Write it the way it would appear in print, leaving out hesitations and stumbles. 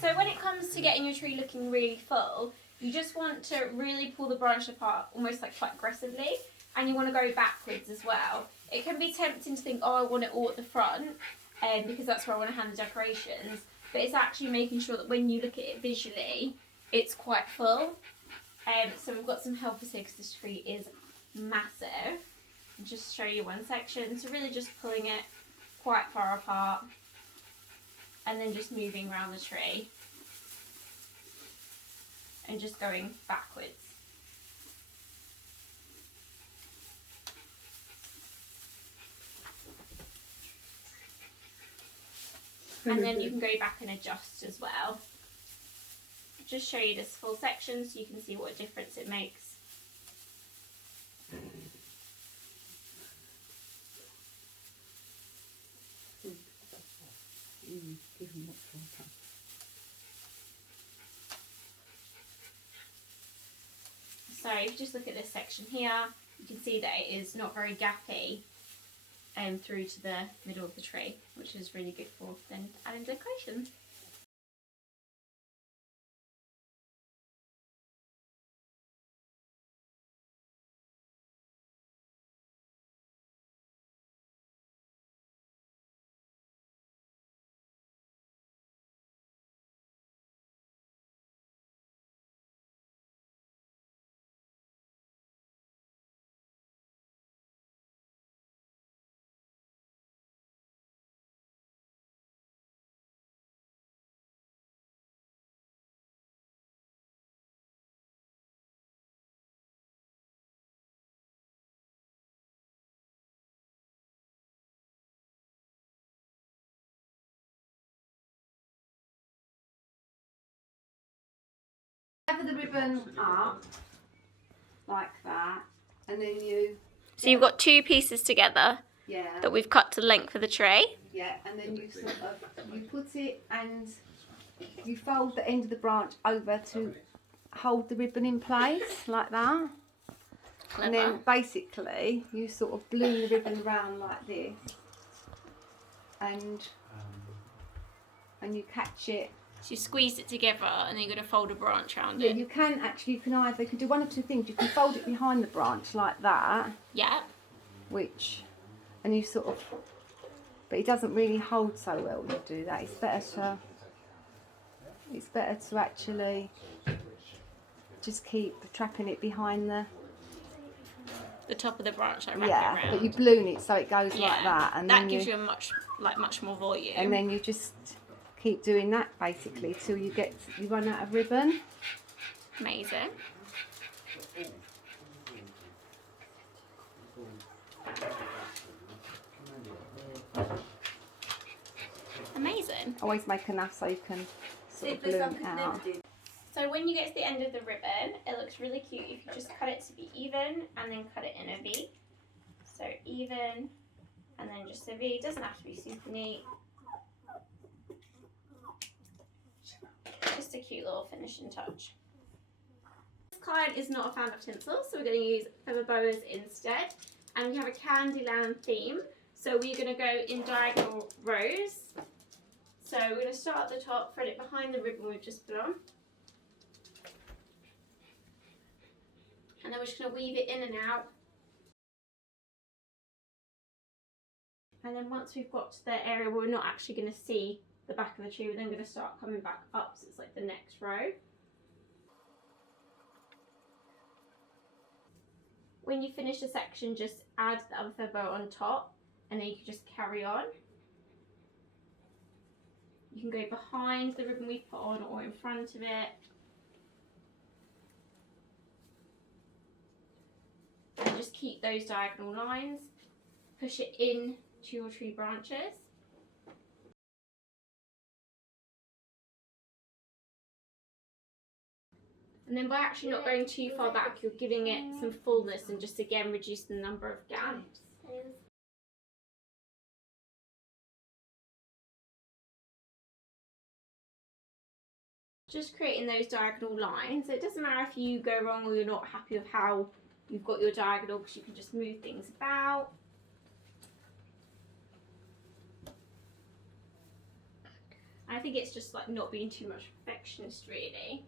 So when it comes to getting your tree looking really full, you just want to really pull the branch apart almost like quite aggressively, and you want to go backwards as well. It can be tempting to think, oh, I want it all at the front, because that's where I want to hang the decorations, but it's actually making sure that when you look at it visually, it's quite full. So we've got some helpers here because this tree is massive. I'll just show you one section. So really just pulling it quite far apart and then just moving around the tree and just going backwards. And then you can go back and adjust as well. Just show you this full section so you can see what difference it makes. So if you just look at this section here, you can see that it is not very gappy through to the middle of the tree, which is really good for then adding decoration. Cover the ribbon up like that, and then you. So you've got two pieces together that we've cut to the length of the tray. Yeah, and then you sort of you put it and you fold the end of the branch over to hold the ribbon in place like that. Clever. And then basically you sort of balloon the ribbon around like this, and you catch it. So you squeeze it together and then you're going to fold a branch around Yeah, it. you can actually, you can do one of two things. You can fold it behind the branch like that. Yeah. And you sort of, but it doesn't really hold so well when you do that. It's better to actually just keep trapping it behind the top of the branch, like wrap it around. but you balloon it so it goes like that, and that then gives you a much more volume. And then you just keep doing that basically till you run out of ribbon. Amazing. Amazing. Always make enough so you can sort of balloon it out. So when you get to the end of the ribbon, it looks really cute if you just cut it to be even and then cut it in a V. So even and then just a V. It doesn't have to be super neat. Just a cute little finishing touch. This client is not a fan of tinsel, so we're going to use feather boas instead. And we have a Candyland theme, so we're going to go in diagonal rows. So we're going to start at the top, thread it behind the ribbon we've just put on. And then we're just going to weave it in and out. And then once we've got to the area where we're not actually going to see the back of the tree, we're then going to start coming back up, so it's like the next row. When you finish a section, just add the other feather boa on top, and then you can just carry on. You can go behind the ribbon we've put on or in front of it. And just keep those diagonal lines. Push it in to your tree branches. And then by actually not going too far back, you're giving it some fullness and just again reduce the number of gaps. Just creating those diagonal lines. So it doesn't matter if you go wrong or you're not happy with how you've got your diagonal, because you can just move things about. And I think it's just like not being too much perfectionist really.